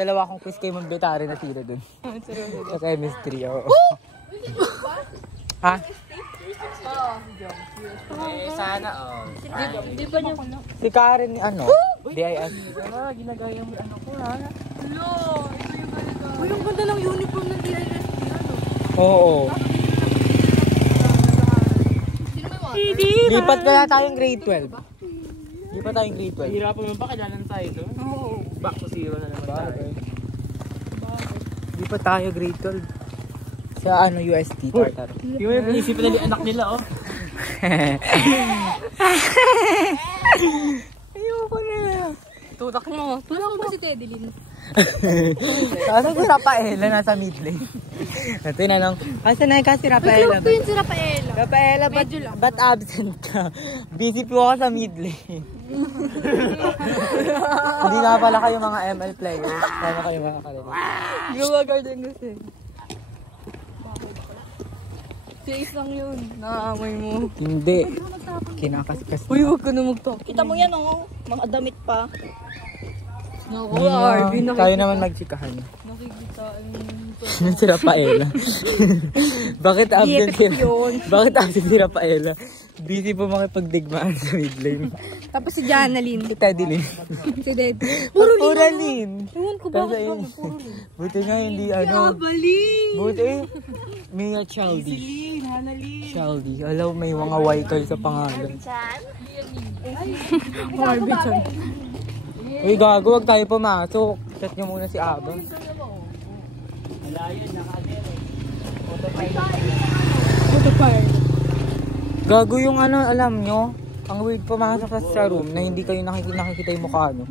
dalawa akong quiz kay Magbetari na tira dun. Sa chemistry, oo. Ha? Sana, Di ba niya? Si Karen, ano? DIS. Ginagaya mo ano ko, ha? Uy, yung ganda ng uniform ng DIS. Oo. Lipat kaya tayong grade 12. Lipat tayong grade 12. Hirapan mo ba? Kailangan tayo doon? Oo. Back to zero na naman tayo. Lipat tayo grade 12. Sa ano, UST, Tartar. Yung isipin na yung anak nila, oh. Ayoko na. Tutak mo. Tutak mo ba si Teddy Lynn? Kaso si Rafaela nasa mid lane. Ito yung anong, asa na kasi Rafaela? Ito yun si Rafaela. Rafaela, ba't absent ka? Busy po ako sa mid lane. Hindi nga pala kayo mga ML players. Kaya kayo mga kalala. Gawa garden kasi. Si Ace lang yun. Naamoy mo. Hindi. Kinakaskas. Uy, huwag ka na magtalk. Kita mo yan, oh. Mga damit pa. Naku, tayo naman magchikahan. Nakikita. Si Rafaela. Bakit absent si Bakit absent si Rafaela? Busy po makipagdigmaan sa mid lane. Tapos si Janalyn. Si Teddy Lynn. Si Ded. Puro Lynn. Ewan ko ba? Buti nga hindi ano. Baling. Buti Mia Chaldy. Chaldy. Alam, may mga Y kayo sa pangalan. Marby Chan. Uy, gago, wag tayo pumasok. Chat nyo muna si Aba. Gago yung ano, alam nyo? Ang weird pumasok sa room na hindi kayo nakikita yung mukha, no?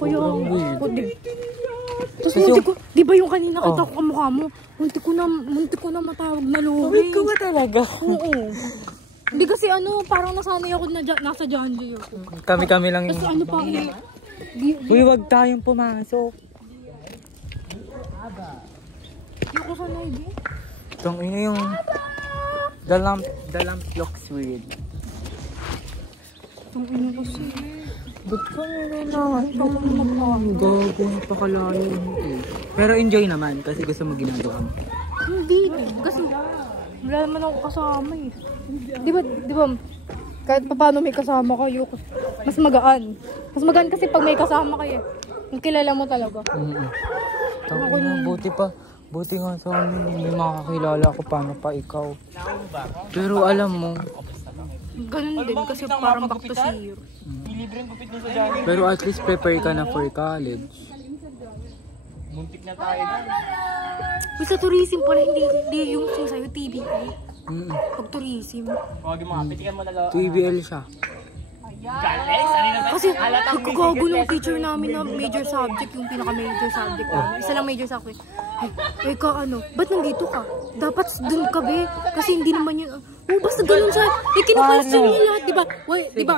Sobrang weird. Tapos munti ko, di ba yung kanina kita ko kamukha mo? Munti ko na matawag na luwi. Weird ko ba talaga? Oo. Hindi kasi ano, parang nasanay ako na nasa Janji ako. Kami lang yung... Tapos ano pa, Uy, wag tayong pumasok. Hindi ko sanay, di. Itong ino yung... The lamp looks weird. Itong ino kasi. Ba't ka gago, napakalayo. Pero enjoy naman kasi gusto mo ginagawa mo. Hindi, kasi wala naman ako kasama eh. Di ba, kahit pa paano may kasama kayo, mas magaan. Mas magaan kasi pag may kasama kayo, yung kilala mo talaga. Buti nga sa amin, may makakilala ko paano pa ikaw. Pero alam mo, ganun din kasi parang back to zero. pero at least prepare ka na for college. Muntik na tayo na. Basta tourism pala, hindi yung sa'yo, TBL. Pag tourism. Huwag mo, pitikan mo na lang. TBL siya. Kasi nagkagago ng teacher namin na major subject, yung pinaka-major subject namin. Isa lang major subject. Eh ka ano, ba't nandito ka? Dapat dun ka be, kasi hindi naman yun. Basta ganun siya. Eh kinukonsin niya lahat, diba? Diba?